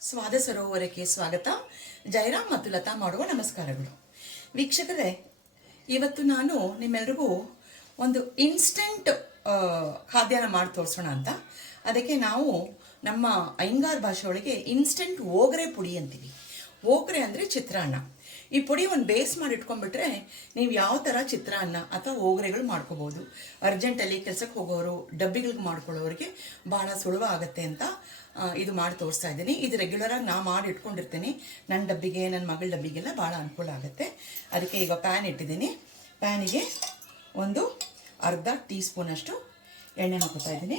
ಸ್ವಾದ ಸರೋವರಕ್ಕೆ ಸ್ವಾಗತ. ಜಯರಾಮ್ ಮತ್ತು ಲತಾ ಮಾಡುವ ನಮಸ್ಕಾರಗಳು. ವೀಕ್ಷಕರೇ, ಇವತ್ತು ನಾನು ನಿಮ್ಮೆಲ್ರಿಗೂ ಒಂದು ಇನ್ಸ್ಟೆಂಟ್ ಖಾದ್ಯನ ಮಾಡಿ ತೋರಿಸೋಣ ಅಂತ. ಅದಕ್ಕೆ ನಾವು ನಮ್ಮ ಅಯ್ಯಂಗಾರ್ ಭಾಷೆ ಒಳಗೆ ಇನ್ಸ್ಟೆಂಟ್ ಓಗರೆ ಪುಡಿ ಅಂತೀವಿ. ಓಗರೆ ಅಂದರೆ ಚಿತ್ರಾನ್ನ. ಈ ಪುಡಿ ಒಂದು ಬೇಸ್ ಮಾಡಿ ಇಟ್ಕೊಂಡ್ಬಿಟ್ರೆ ನೀವು ಯಾವ ಥರ ಚಿತ್ರಾನ್ನ ಅಥವಾ ಓಗರೆಗಳು ಮಾಡ್ಕೋಬೋದು. ಅರ್ಜೆಂಟಲ್ಲಿ ಕೆಲಸಕ್ಕೆ ಹೋಗೋರು, ಡಬ್ಬಿಗಳಿಗೆ ಮಾಡ್ಕೊಳ್ಳೋರಿಗೆ ಭಾಳ ಸುಲಭ ಆಗುತ್ತೆ ಅಂತ ಇದು ಮಾಡಿ ತೋರಿಸ್ತಾ ಇದ್ದೀನಿ. ಇದು ರೆಗ್ಯುಲರಾಗಿ ನಾ ಮಾಡಿ ಇಟ್ಕೊಂಡಿರ್ತೀನಿ. ನನ್ನ ಡಬ್ಬಿಗೆ ನನ್ನ ಮಗಳ ಡಬ್ಬಿಗೆಲ್ಲ ಭಾಳ ಅನುಕೂಲ ಆಗುತ್ತೆ. ಅದಕ್ಕೆ ಈಗ ಪ್ಯಾನ್ ಇಟ್ಟಿದ್ದೀನಿ. ಪ್ಯಾನಿಗೆ ಒಂದು ಅರ್ಧ ಟೀ ಸ್ಪೂನಷ್ಟು ಎಣ್ಣೆ ಹಾಕೋತಾ ಇದ್ದೀನಿ.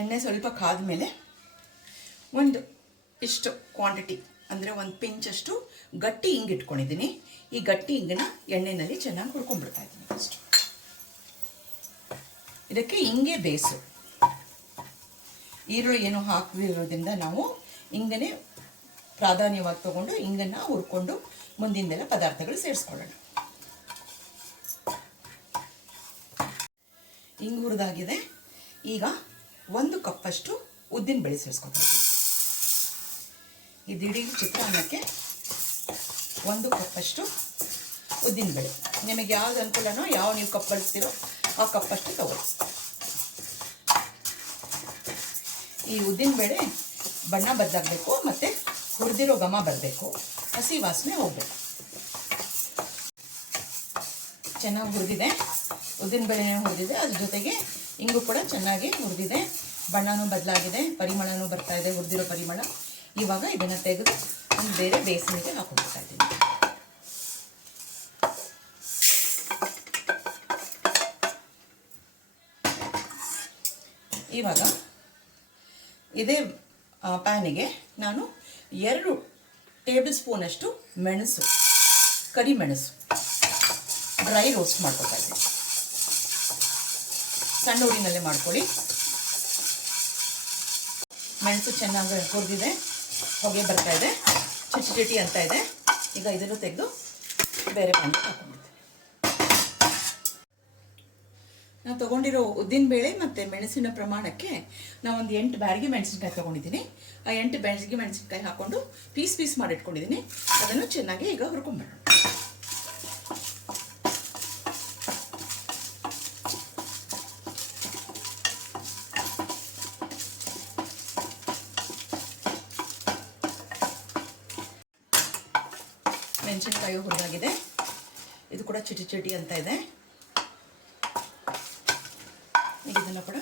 ಎಣ್ಣೆ ಸ್ವಲ್ಪ ಕಾದ ಮೇಲೆ ಒಂದು ಇಷ್ಟು ಕ್ವಾಂಟಿಟಿ ಅಂದರೆ ಒಂದು ಪಿಂಚಷ್ಟು ಗಟ್ಟಿ ಹಿಂಗೆ ಇಟ್ಕೊಂಡಿದ್ದೀನಿ ಈ ಗಟ್ಟಿ ಹಿಂಗನ್ನ ಎಣ್ಣೆಯಲ್ಲಿ ಚೆನ್ನಾಗಿ ಹುರ್ಕೊಂಡ್ಬಿಡ್ತಾ ಇದ್ದೀನಿ ಫಸ್ಟ್ ಇದಕ್ಕೆ ಹಿಂಗೆ ಬೇಸು. ಈರುಳ್ಳಿ ಏನು ಹಾಕಿರೋದ್ರಿಂದ ನಾವು ಹಿಂಗನೇ ಪ್ರಾಧಾನ್ಯವಾಗಿ ತಗೊಂಡು ಹಿಂಗನ್ನು ಹುರ್ಕೊಂಡು ಮುಂದಿಂದೆಲ್ಲ ಪದಾರ್ಥಗಳು ಸೇರಿಸ್ಕೊಳ್ಳೋಣ. ಹಿಂಗೆ ಹುರಿದಾಗಿದೆ. ಈಗ ಒಂದು ಕಪ್ಪಷ್ಟು ಉದ್ದಿನ ಬೆಳೆ ಸೇರಿಸ್ಕೊತಾ ಇದ್ದೀನಿ ಇದಿಡೀ ಚಿತ್ರಾನ್ನಕ್ಕೆ ಒಂದು ಕಪ್ಪಷ್ಟು ಉದ್ದಿನ ಬೇಳೆ ನಿಮಗೆ ಯಾವ್ದು ಅನುಕೂಲನೋ ಯಾವ ನೀವು ಕಪ್ ಬಳಸ್ತೀರೋ ಆ ಕಪ್ಪಷ್ಟು ತಗೊಳ್ಳಿ. ಈ ಉದ್ದಿನ ಬೇಳೆ ಬಣ್ಣ ಬದಲಾಗಬೇಕು ಮತ್ತು ಹುರಿದಿರೋ ಘಮ ಬರಬೇಕು. ಹಸಿ ವಾಸನೆ ಹೋಗ್ಬೇಕು. ಚೆನ್ನಾಗಿ ಹುರಿದಿದೆ. ಉದ್ದಿನ ಬೇಳೆ ಹುರಿದಿದೆ. ಅದ್ರ ಜೊತೆಗೆ ಹಿಂಗೂ ಕೂಡ ಚೆನ್ನಾಗಿ ಹುರಿದಿದೆ. ಬಣ್ಣನೂ ಬದಲಾಗಿದೆ. ಪರಿಮಳನೂ ಬರ್ತಾ ಇದೆ. ಹುರಿದಿರೋ ಪರಿಮಳ. ಇವಾಗ ಇದನ್ನು ತೆಗೆದು ಒಂದು ಬೇರೆ ಬೇಸನಿಗೆ ಹಾಕೋತಾ ಇದ್ದೀನಿ. ಇವಾಗ ಇದೇ ಪ್ಯಾನಿಗೆ ನಾನು ಎರಡು ಟೇಬಲ್ ಸ್ಪೂನಷ್ಟು ಮೆಣಸು ಕರಿಮೆಣಸು ಡ್ರೈ ರೋಸ್ಟ್ ಮಾಡ್ಕೊತಾ ಇದ್ದೀನಿ. ಸಣ್ಣ ಊರಿನಲ್ಲೇ ಮಾಡ್ಕೊಳ್ಳಿ. ಮೆಣಸು ಚೆನ್ನಾಗಿ ಹುರಿದಿದೆ. ಹೊಗೆ ಬರ್ತಾ ಇದೆ. ಚಿಟಿ ಚಿಟಿ ಅಂತ ಇದೆ. ಈಗ ಇದನ್ನು ತೆಗೆದು ಬೇರೆ ಪ್ಯಾನ್ಗೆ ಹಾಕೊಂಡ್ಬಿಡ್ತೀನಿ ನಾವು ತೊಗೊಂಡಿರೋ ಉದ್ದಿನಬೇಳೆ ಮತ್ತು ಮೆಣಸಿನ ಪ್ರಮಾಣಕ್ಕೆ ನಾವೊಂದು ಎಂಟು ಬ್ಯಾರಿಗೆ ಮೆಣಸಿನ್ಕಾಯಿ ತೊಗೊಂಡಿದ್ದೀನಿ ಆ ಎಂಟು ಬ್ಯಾರಿಗೆ ಮೆಣಸಿನ್ಕಾಯಿ ಹಾಕ್ಕೊಂಡು ಪೀಸ್ ಪೀಸ್ ಮಾಡಿಟ್ಕೊಂಡಿದ್ದೀನಿ ಅದನ್ನು ಚೆನ್ನಾಗಿ ಈಗ ಹುರ್ಕೊಂಡ್ಬಿಡೋಣ ಮೆಣಸಿನ್ಕಾಯಿ ಹುರಿದಾಗಿದೆ. ಇದು ಕೂಡ ಚಿಟಿ ಚಿಟಿ ಅಂತ ಇದೆ. ಇದನ್ನು ಕೂಡ.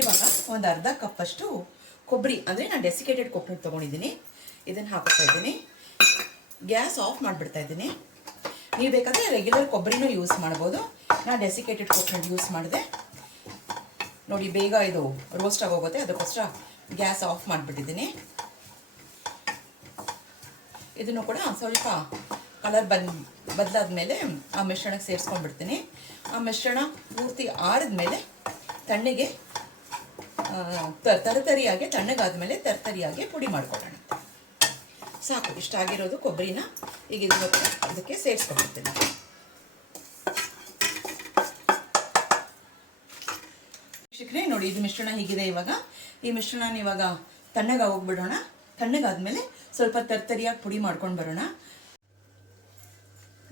ಇವಾಗ ಒಂದು ಅರ್ಧ ಕಪ್ಪಷ್ಟು ಕೊಬ್ಬರಿ, ಅಂದರೆ ನಾನು ಡೆಸಿಕೇಟೆಡ್ ಕೊಬ್ಬರಿ ತೊಗೊಂಡಿದ್ದೀನಿ. ಇದನ್ನು ಹಾಕ್ತಾ ಇದ್ದೀನಿ. ಗ್ಯಾಸ್ ಆಫ್ ಮಾಡಿಬಿಡ್ತಾ ಇದ್ದೀನಿ. ನೀವು ಬೇಕಾದರೆ ರೆಗ್ಯುಲರ್ ಕೊಬ್ಬರಿನೂ ಯೂಸ್ ಮಾಡ್ಬೋದು. ನಾನು ಡೆಸಿಕೇಟೆಡ್ ಕೊಬ್ಬರಿ ಯೂಸ್ ಮಾಡಿದೆ. ನೋಡಿ, ಬೇಗ ಇದು ರೋಸ್ಟ್ ಆಗೋಗುತ್ತೆ. ಅದಕ್ಕೋಸ್ಕರ ಗ್ಯಾಸ್ ಆಫ್ ಮಾಡಿಬಿಟ್ಟಿದ್ದೀನಿ. ಇದನ್ನು ಕೂಡ ಸ್ವಲ್ಪ ಕಲರ್ ಬಂದ್ ಬದಲಾದ ಮೇಲೆ ಆ ಮಿಶ್ರಣಕ್ಕೆ ಸೇರಿಸ್ಕೊಂಡ್ಬಿಡ್ತೀನಿ. ಆ ಮಿಶ್ರಣ ಪೂರ್ತಿ ಆರಿದ್ಮೇಲೆ ತಣ್ಣಗೆ ತರತರಿಯಾಗಿ ತಣ್ಣಗಾದ ಮೇಲೆ ತರತರಿಯಾಗಿ ಪುಡಿ ಮಾಡ್ಕೊಳ್ಳೋಣ. ಸಾಕು, ಇಷ್ಟ ಆಗಿರೋದು ಕೊಬ್ಬರಿನ ಈಗ ಇದನ್ನು ಅದಕ್ಕೆ ಸೇರಿಸ್ಕೊಂಡ್ಬಿಡ್ತೀನಿ. ಶಿಖರೆ ನೋಡಿ, ಇದು ಮಿಶ್ರಣ ಹೀಗಿದೆ ಇವಾಗ. ಈ ಮಿಶ್ರಣನ ಇವಾಗ ತಣ್ಣಗೆ ಹೋಗ್ಬಿಡೋಣ. ತಣ್ಣಗಾದ್ಮೇಲೆ ಸ್ವಲ್ಪ ತರ್ತರಿಯಾಗಿ ಪುಡಿ ಮಾಡ್ಕೊಂಡು ಬರೋಣ.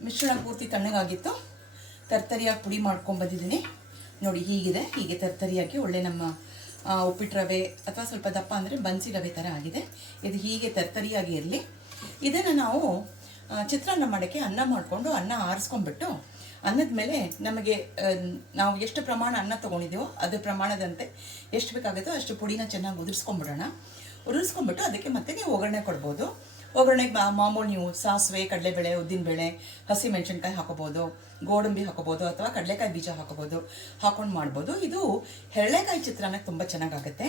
ಮಿಶ್ರಣ ಪೂರ್ತಿ ತಣ್ಣಗಾಗಿತ್ತು. ತರ್ತರಿಯಾಗಿ ಪುಡಿ ಮಾಡ್ಕೊಂಡು ಬಂದಿದ್ದೀನಿ. ನೋಡಿ, ಹೀಗಿದೆ. ಹೀಗೆ ತರ್ತರಿಯಾಗಿ ಒಳ್ಳೆ ನಮ್ಮ ಉಪ್ಪಿಟ್ಟು ರವೆ ಅಥವಾ ಸ್ವಲ್ಪ ದಪ್ಪ ಅಂದರೆ ಬನ್ಸಿ ರವೆ ಥರ ಆಗಿದೆ. ಇದು ಹೀಗೆ ತರ್ತರಿಯಾಗಿ ಇರಲಿ. ಇದನ್ನು ನಾವು ಚಿತ್ರಾನ್ನ ಮಾಡೋಕ್ಕೆ ಅನ್ನ ಮಾಡಿಕೊಂಡು ಅನ್ನ ಆರಿಸ್ಕೊಂಡ್ಬಿಟ್ಟು ಅನ್ನದ ಮೇಲೆ ನಮಗೆ ನಾವು ಎಷ್ಟು ಪ್ರಮಾಣ ಅನ್ನ ತೊಗೊಂಡಿದ್ದೀವೋ ಅದ್ರ ಪ್ರಮಾಣದಂತೆ ಎಷ್ಟು ಬೇಕಾಗುತ್ತೋ ಅಷ್ಟು ಪುಡಿನ ಚೆನ್ನಾಗಿ ಉದುರಿಸ್ಕೊಂಡ್ಬಿಡೋಣ. ಉದುರಿಸ್ಕೊಂಡ್ಬಿಟ್ಟು ಅದಕ್ಕೆ ಮತ್ತೆ ನೀವು ಒಗ್ಗರಣೆ ಕೊಡ್ಬೋದು. ಒಗ್ಗರಣೆಗೆ ಮಾಮೂಲು ನೀವು ಸಾಸಿವೆ, ಕಡಲೆಬೇಳೆ, ಉದ್ದಿನಬೇಳೆ ಹಸಿ ಮೆಣಸಿನ್ಕಾಯಿ ಹಾಕೋಬೋದು, ಗೋಡಂಬಿ ಹಾಕೋಬೋದು ಅಥವಾ ಕಡಲೆಕಾಯಿ ಬೀಜ ಹಾಕೋಬೋದು, ಹಾಕೊಂಡು ಮಾಡ್ಬೋದು. ಇದು ಹೆರಳೆಕಾಯಿ ಚಿತ್ರಾನ್ನ ತುಂಬ ಚೆನ್ನಾಗಾಗುತ್ತೆ.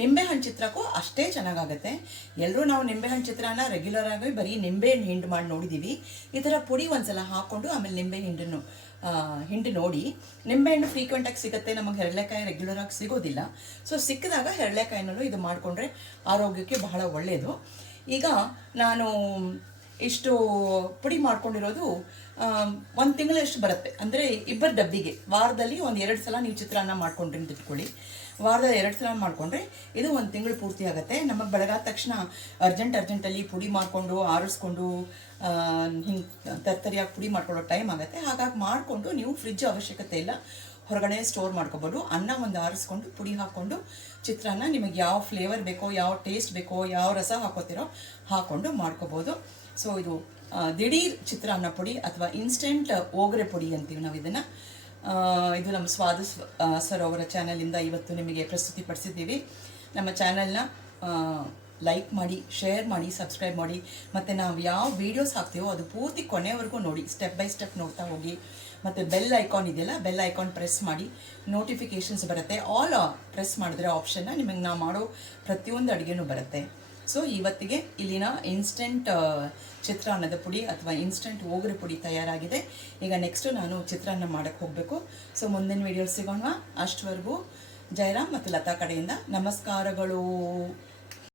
ನಿಂಬೆಹಣ್ಣು ಚಿತ್ರಕ್ಕೂ ಅಷ್ಟೇ ಚೆನ್ನಾಗಾಗುತ್ತೆ. ಎಲ್ಲರೂ ನಾವು ನಿಂಬೆಹಣ್ಣು ಚಿತ್ರಾನ್ನ ರೆಗ್ಯುಲರ್ ಆಗಿ ಬರೀ ನಿಂಬೆಹಣ್ಣು ಹಿಂಡು ಮಾಡಿ ನೋಡಿದ್ದೀವಿ ಈ ಥರ ಪುಡಿ ಒಂದ್ಸಲ ಹಾಕ್ಕೊಂಡು ಆಮೇಲೆ ನಿಂಬೆ ಹಿಂಡನ್ನು ಹಿಂಡು ಹಿಂಡಿ ನೋಡಿ. ನಿಂಬೆಹಣ್ಣು ಫ್ರೀಕ್ವೆಂಟಾಗಿ ಸಿಗುತ್ತೆ, ನಮಗೆ ಹೆರಳೆಕಾಯಿ ರೆಗ್ಯುಲರ್ ಆಗಿ ಸಿಗೋದಿಲ್ಲ. ಸೊ ಸಿಕ್ಕಿದಾಗ ಹೆರಳೆಕಾಯಿನಲ್ಲೂ ಇದು ಮಾಡಿಕೊಂಡ್ರೆ ಆರೋಗ್ಯಕ್ಕೆ ಬಹಳ ಒಳ್ಳೆಯದು ಈಗ ನಾನು ಇಷ್ಟು ಪುಡಿ ಮಾಡ್ಕೊಂಡಿರೋದು ಒಂದು ತಿಂಗಳಷ್ಟು ಬರುತ್ತೆ. ಅಂದರೆ ಇಬ್ಬರು ಡಬ್ಬಿಗೆ. ವಾರದಲ್ಲಿ ಒಂದು ಎರಡು ಸಲ ನೀವು ಚಿತ್ರಾನ್ನ ಮಾಡ್ಕೊಂಡ್ರಿ ಅಂತ ಇಟ್ಕೊಳ್ಳಿ. ವಾರದಲ್ಲಿ ಎರಡು ಸಲ ಮಾಡಿಕೊಂಡ್ರೆ ಇದು ಒಂದು ತಿಂಗಳು ಪೂರ್ತಿ ಆಗುತ್ತೆ. ನಮಗೆ ಬೆಳಗಾದ ತಕ್ಷಣ ಅರ್ಜೆಂಟ್ ಅರ್ಜೆಂಟಲ್ಲಿ ಪುಡಿ ಮಾಡಿಕೊಂಡು, ಆರಿಸ್ಕೊಂಡು ಹಿಂಗೆ ತರ್ತರಿಯಾಗಿ ಪುಡಿ ಮಾಡ್ಕೊಳ್ಳೋ ಟೈಮ್ ಆಗುತ್ತೆ. ಹಾಗಾಗಿ ಮಾಡಿಕೊಂಡು ನೀವು ಫ್ರಿಜ್ ಅವಶ್ಯಕತೆ ಇಲ್ಲ. ಹೊರಗಡೆ ಸ್ಟೋರ್ ಮಾಡ್ಕೋಬೋದು. ಅನ್ನ ಒಂದು ಆರಿಸ್ಕೊಂಡು ಪುಡಿ ಹಾಕ್ಕೊಂಡು ಚಿತ್ರಾನ್ನ ನಿಮಗೆ ಯಾವ ಫ್ಲೇವರ್ ಬೇಕೋ, ಯಾವ ಟೇಸ್ಟ್ ಬೇಕೋ, ಯಾವ ರಸ ಹಾಕೋತಿರೋ ಹಾಕ್ಕೊಂಡು ಮಾಡ್ಕೋಬೋದು. ಸೊ ಇದು ದಿಢೀರ್ ಚಿತ್ರಾನ್ನ ಪುಡಿ ಅಥವಾ ಇನ್ಸ್ಟೆಂಟ್ ಓಗರೆ ಪುಡಿ ಅಂತೀವಿ ನಾವು ಇದನ್ನು. ಇದು ನಮ್ಮ ಸ್ವಾದ ಸರ್ ಅವರ ಚಾನಲಿಂದ ಇವತ್ತು ನಿಮಗೆ ಪ್ರಸ್ತುತಿಪಡಿಸಿದ್ದೀವಿ ನಮ್ಮ ಚಾನಲ್ನ ಲೈಕ್ ಮಾಡಿ ಶೇರ್ ಮಾಡಿ ಸಬ್ಸ್ಕ್ರೈಬ್ ಮಾಡಿ, ಮತ್ತು ನಾವು ಯಾವ ವೀಡಿಯೋಸ್ ಹಾಕ್ತೀವೋ ಅದು ಪೂರ್ತಿ ಕೊನೆವರೆಗೂ ನೋಡಿ ಸ್ಟೆಪ್ ಬೈ ಸ್ಟೆಪ್ ನೋಡ್ತಾ ಹೋಗಿ. ಮತ್ತು ಬೆಲ್ ಐಕಾನ್ ಇದೆಯಲ್ಲ ಬೆಲ್ ಐಕಾನ್ ಪ್ರೆಸ್ ಮಾಡಿ ನೋಟಿಫಿಕೇಷನ್ಸ್ ಬರುತ್ತೆ. ಆಲ್ ಪ್ರೆಸ್ ಮಾಡಿದ್ರೆ ಆಪ್ಷನ್ನ ನಿಮಗೆ ನಾವು ಮಾಡೋ ಪ್ರತಿಯೊಂದು ಅಡುಗೆನೂ ಬರುತ್ತೆ. ಸೊ ಇವತ್ತಿಗೆ ಇಲ್ಲಿನ ಇನ್ಸ್ಟೆಂಟ್ ಚಿತ್ರಾನ್ನದ ಪುಡಿ ಅಥವಾ ಇನ್ಸ್ಟೆಂಟ್ ಓಗರೆ ಪುಡಿ ತಯಾರಾಗಿದೆ. ಈಗ ನೆಕ್ಸ್ಟು ನಾನು ಚಿತ್ರಾನ್ನ ಮಾಡೋಕ್ಕೆ ಹೋಗಬೇಕು. ಸೊ ಮುಂದಿನ ವೀಡಿಯೋ ಸಿಗೋಣ ಅಷ್ಟವರೆಗೂ ಜಯರಾಮ್ ಮತ್ತು ಲತಾ ಕಡೆಯಿಂದ ನಮಸ್ಕಾರಗಳು.